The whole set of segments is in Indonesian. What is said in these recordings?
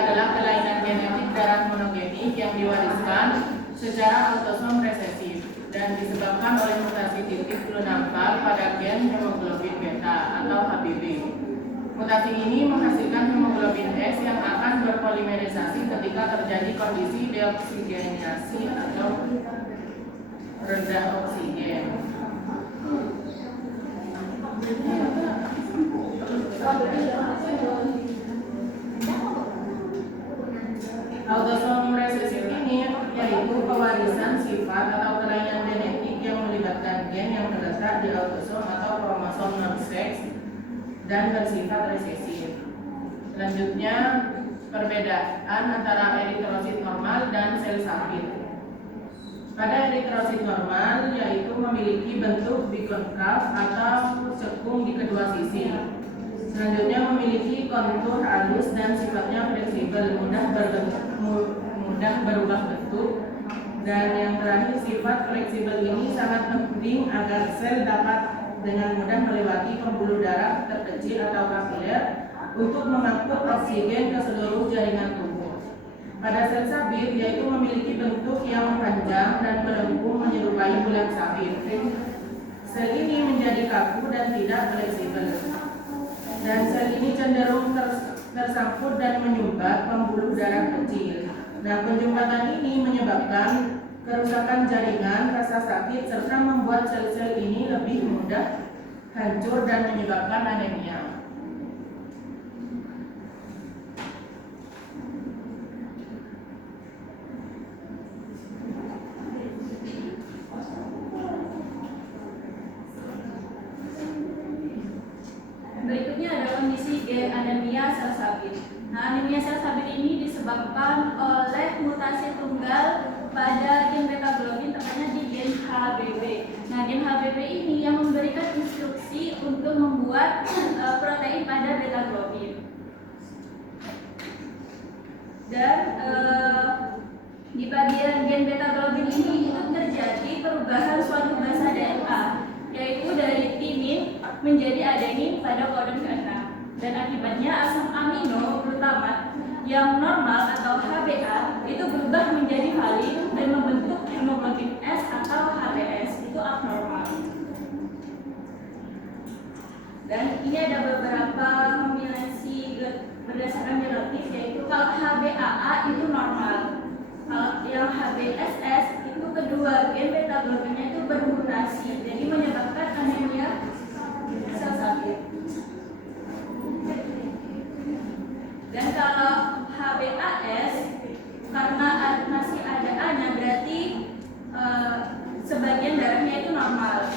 adalah kelainan genetik darah monogenik yang diwariskan secara autosom resesif dan disebabkan oleh mutasi titik 64 pada gen hemoglobin beta atau HBB. Mutasi ini menghasilkan hemoglobin S yang akan berpolimerisasi ketika terjadi kondisi deoksigenasi atau rendah oksigen. Autosom resesif ini yaitu pewarisan sifat atau kelainan genetik yang melibatkan gen yang terletak di autosom atau kromosom non-seks dan bersifat resesif. Selanjutnya, perbedaan antara eritrosit normal dan sel safit. Pada eritrosit normal yaitu memiliki bentuk bikonkav atau cekung di kedua sisi. Selanjutnya memiliki kontur halus dan sifatnya fleksibel, mudah berubah bentuk. Dan yang terakhir, sifat fleksibel ini sangat penting agar sel dapat dengan mudah melewati pembuluh darah terkecil atau kapiler untuk mengangkut oksigen ke seluruh jaringan tubuh. Pada sel sabit yaitu memiliki bentuk yang panjang dan melengkung menyerupai bulan sabit. Sel ini menjadi kaku dan tidak fleksibel. Dan sel ini cenderung tersangkut dan menyumbat pembuluh darah kecil. Nah, penjumbatan ini menyebabkan kerusakan jaringan, rasa sakit, serta membuat sel-sel ini lebih mudah hancur dan menyebabkan anemia. Berikutnya adalah kondisi anemia sel sabit. Nah, anemia sel sabit ini disebabkan oleh mutasi tunggal pada gen beta globin, tepatnya di gen HBB. Nah, gen HBB ini yang memberikan instruksi untuk membuat protein pada beta globin. Dan di bagian gen beta globin ini itu terjadi perubahan suatu basa DNA, yaitu dari timin menjadi adenin pada kodon ke-6. Dan akibatnya asam amino glutamat yang normal atau HbA itu berubah menjadi valin dan membentuk hemoglobin S atau HbS, itu abnormal. Dan ini ada beberapa kombinasi berdasarkan genotif, yaitu kalau HbAA itu normal, kalau yang HbSS itu kedua gen beta globinnya itu bermutasi, jadi menyebabkan anemia sel sabit. Dan kalau HbAS karena masih ada A-nya berarti sebagian darahnya itu normal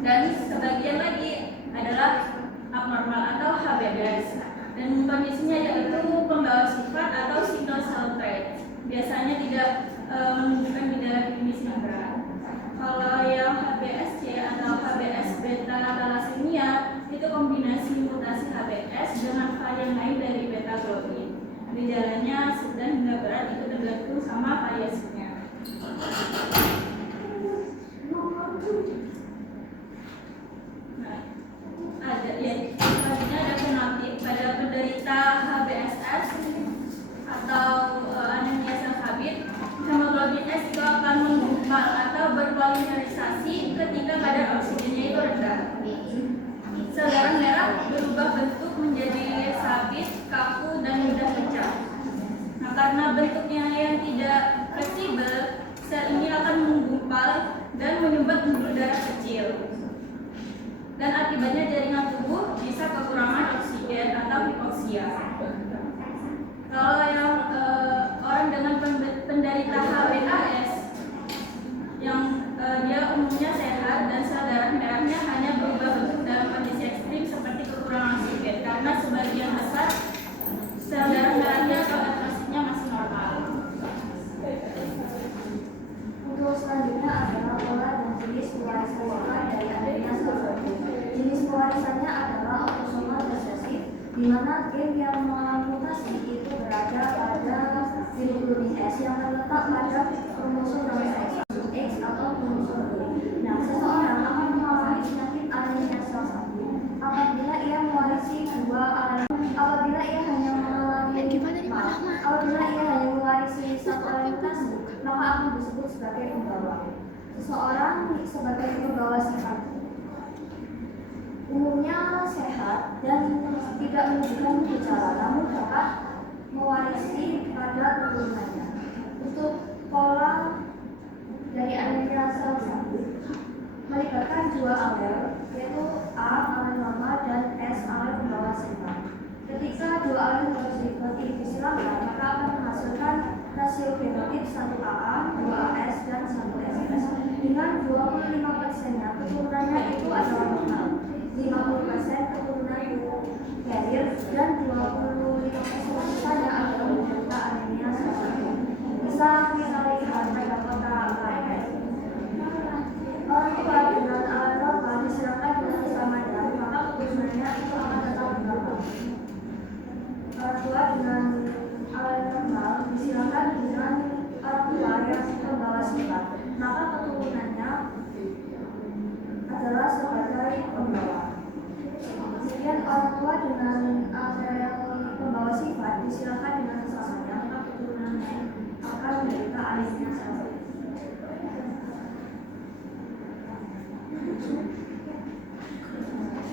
dan sebagian lagi adalah abnormal atau HbBs. Dan kondisinya yaitu pembawa sifat atau single cell trait, biasanya tidak menunjukkan gejala klinis yang berat. Kalau yang HbSC atau HbS beta thalassemia itu kombinasi mutasi HbS dengan varian lain dari beta globin. Gejalanya sedang hingga berat, itu tergantung sama variasinya. Nah, selanjutnya ada fenotip pada penderita HbSS atau anemia sel sabit. Hemoglobin S itu akan menggumpal atau berpolimerisasi ketika kadar oksigennya itu rendah. Sel darah merah berubah bentuk menjadi sabit, kaku, dan mudah pecah. Nah, karena bentuknya yang tidak fleksibel, sel ini akan menggumpal dan menyumbat pembuluh darah kecil. Dan akibatnya jaringan tubuh bisa kekurangan oksigen atau hipoksia. Kalau yang orang dengan penderita HbAS yang dia umumnya sehat dan sel darah merahnya hanya berubah bentuk dalam kondisi ekstrim seperti kekurangan oksigen, karena sebagian besar sel darah merahnya atau eritrositnya masih normal. Untuk selanjutnya adalah pola dan jenis pewarisan sifat dari anemia sel sabit. Jenis pewarisannya adalah autosomal resesif, di mana gen yang disebut sebagai pembawa. Seseorang sebagai pembawa sifat umumnya sehat dan tidak menunjukkan gejala, namun dapat mewarisi pada keturunannya. Untuk pola dari anemia sel sabit melibatkan dua alel, yaitu A alel mama dan S alel pembawa sifat. Ketika dua alel pembawa sifat ini disilamkan, maka akan menghasilkan rasio genotip 1AA, 2AS, dan 1SS dengan 25%-nya keturunannya itu adalah normal, 50% keturunan carrier, dan 25% sisanya adalah menderita anemia sel sabit. Bisa kita lihat pada kota lainnya. Orang tua dengan alel normal disiramkan dengan keselamatan, maka keturunannya itu akan tetap normal. Orang tua dengan alel normal disiramkan dengan orang tua yang membawa sifat, maka keturunannya adalah sebagai pembawa. Kemudian orang tua dengan alel pembawa sifat disiramkan dengan keselamatan, maka keturunannya akan menderita anemia sel sabit.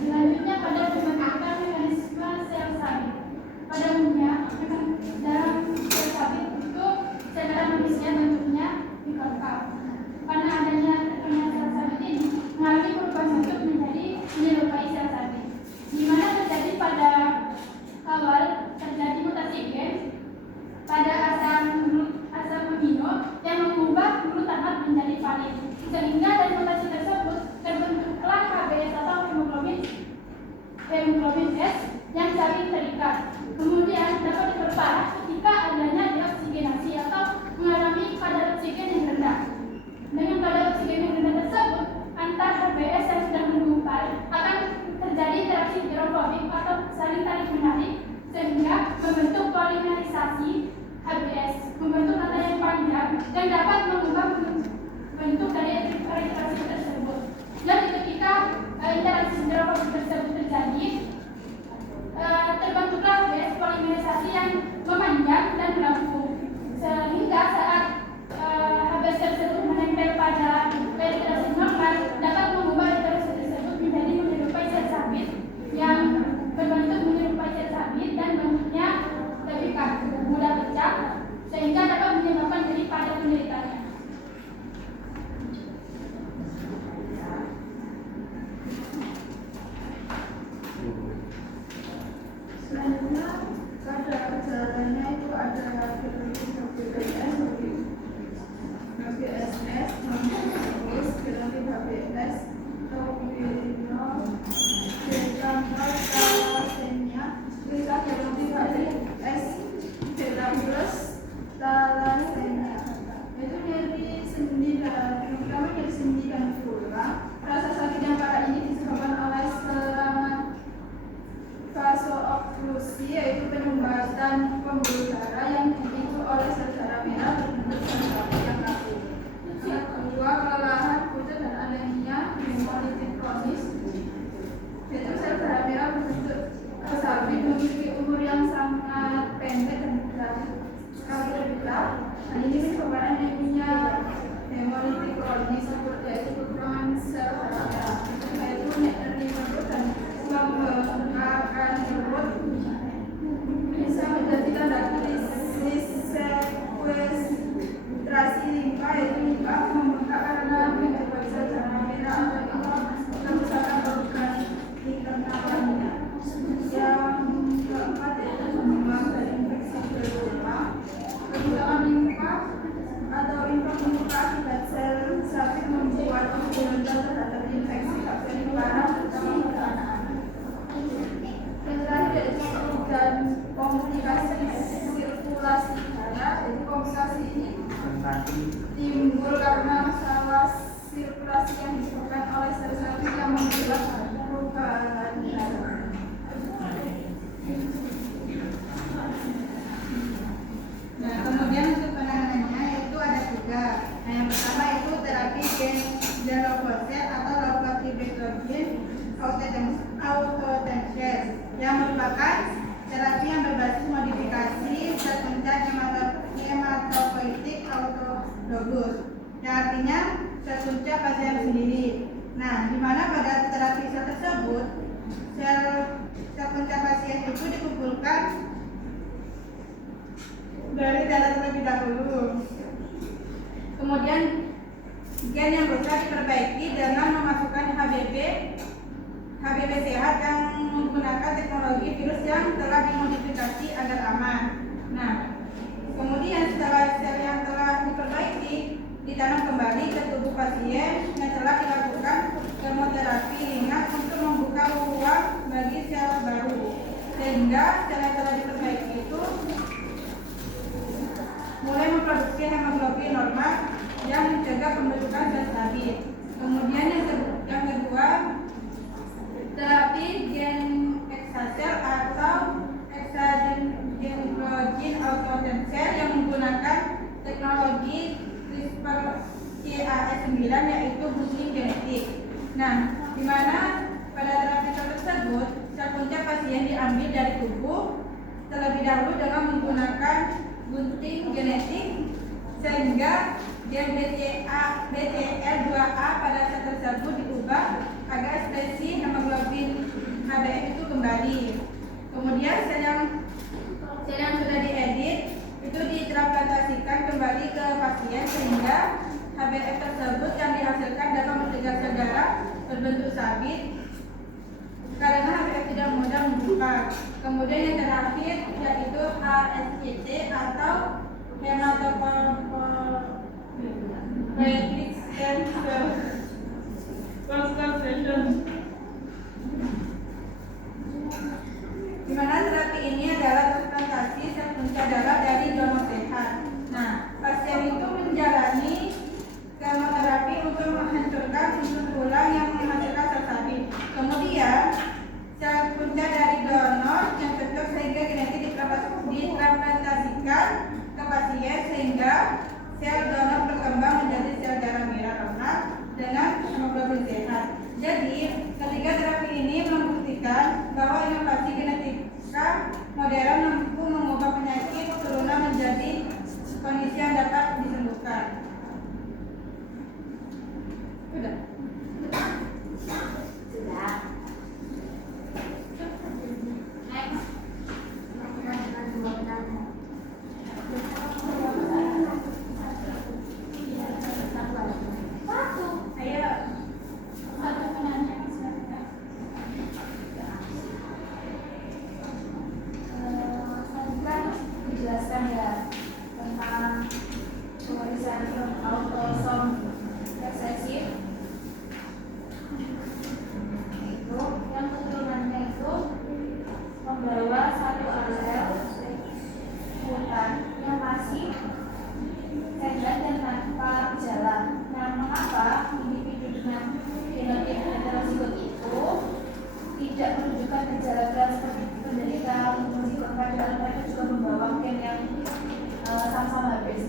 Selanjutnya pada pembentukan mekanisme sel sabit. Pada umumnya dalam sel sabit itu secara manusia bentuknya bikonkav. Karena adanya sel sabit ini mengalami perubahan bentuk menjadi menyerupai sel sabit, di mana terjadi pada awal terjadi mutasi gen pada asam amino yang mengubah glutamate menjadi valin, sehingga dari mutasi tersebut terbentuklah HbS atau hemoglobin S yang saling terikat. Kemudian dapat diperparah ketika adanya deoksigenasi atau mengalami kadar oksigen yang rendah. Dengan kadar oksigen yang rendah tersebut, antar HbS yang sedang menggumpal akan terjadi reaksi hidrofobik atau saling tarik menarik, sehingga membentuk polimerisasi HbS, membentuk rantai yang panjang dan dapat mengubah bentuk dari eritrasi tersebut. Dan ketika interaksi hidrofobik tersebut terjadi, terbentuklah HbS polimerisasi yang memanjang dan melengkung, sehingga saat HbS tersebut menempel pada eritrasi normal dapat mengubah eritrasi tersebut menjadi menyerupai sel sabit yang berbentuk menyerupai sel sabit dan bentuknya lebih kaku, mudah pecah, sehingga dapat menyebabkan daripada penderitanya. Selanjutnya pada gejalanya itu ada genotipe HbS, HbSS, genotipe HbS, taurinol, beta-nol, thalassemia, juga genotipe HbS, beta-plus, thalassemia. Itu nyeri sendi terutama nyeri sendi dan tulang. Rasa sakit yang parah ini disebabkan oleh serangan vasooklusi, yaitu penyumbatan pembuluh darah yang dipicu oleh sel darah merah berbentuk sel sabit yang kaku. Kedua, kelelahan, pucat dan anemia hemolitik kronis, yaitu sel darah merah berbentuk sabit memiliki umur yang sangat pendek dan mudah sekali terbelah. Nah, ini menyebabkan anemia hemolitik kronis, yaitu kekurangan sel darah merah, yaitu nyeri perut dan membengkakkan perut, bisa menjadi tanda krisis sekuestrasi limfa, yaitu limfa membengkak karena menyebabkan sel darah merah atau kerusakan organ internal lainnya. Yang keempat yaitu demam dan infeksi berulang. Kerusakan limfa atau homologous, yang artinya sel punca pasien sendiri. Nah, di mana pada terapi sel tersebut sel punca pasien itu dikumpulkan dari darah terlebih dahulu. Kemudian gen yang rusak diperbaiki dengan memasukkan HBB sehat yang menggunakan teknologi virus yang telah dimodifikasi agar aman. Nah, kemudian setelah sel yang telah diperbaiki ditanam kembali ke tubuh pasien yang telah dilakukan kemoterapi ringan untuk membuka ruang bagi sel baru, sehingga sel yang telah diperbaiki itu mulai memproduksi hemoglobin normal yang mencegah pembentukan sel stabil. Kemudian yang kedua, terapi gen exasel atau hexadenogene autosensor yang menggunakan teknologi CRISPR-Cas9 yaitu boosting genetik. Nah, di mana pada terapi tersebut sel punca pasien diambil dari tubuh terlebih dahulu dengan menggunakan boosting genetik sehingga gen BCL2A pada sel tersebut diubah agar ekspresi hemoglobin HbF itu kembali. Kemudian sel yang sudah diedit itu ditransplantasikan kembali ke pasien sehingga HbF tersebut yang dihasilkan dapat mencegah sel darah berbentuk sabit karena HbF tidak mudah membengkak. Kemudian yang terakhir yaitu HSCT atau hematopoietic stem cell transplantation, di mana terapi ini adalah transplantasi sel punca darah dari donor sehat. Nah, pasien itu menjalani kemoterapi untuk menghancurkan unsur tulang yang menghasilkan sel stabil. Kemudian sel punca dari donor yang cocok sehingga genetik ditransplantasikan ke pasien sehingga sel donor berkembang menjadi sel darah merah normal dengan hemoglobin sehat. Jadi, ketiga terapi ini membuktikan bahwa inovasi genetika modern mampu mengubah penyakit turunan menjadi kondisi yang dapat disembuhkan. Sudah. Sudah. Next. Ayo. Ada penanya silakan. Tadi kan dijelaskan ya tentang pemeriksaan autosom resesif. Itu yang keturunannya itu membawa satu alel hutan yang masih sehat dan tanpa gejala. Nah, mengapa individu dengan genotip heterozigot itu tidak menunjukkan gejala berat seperti penderita homozigot padahal mereka juga membawa gen yang sama-sama habis?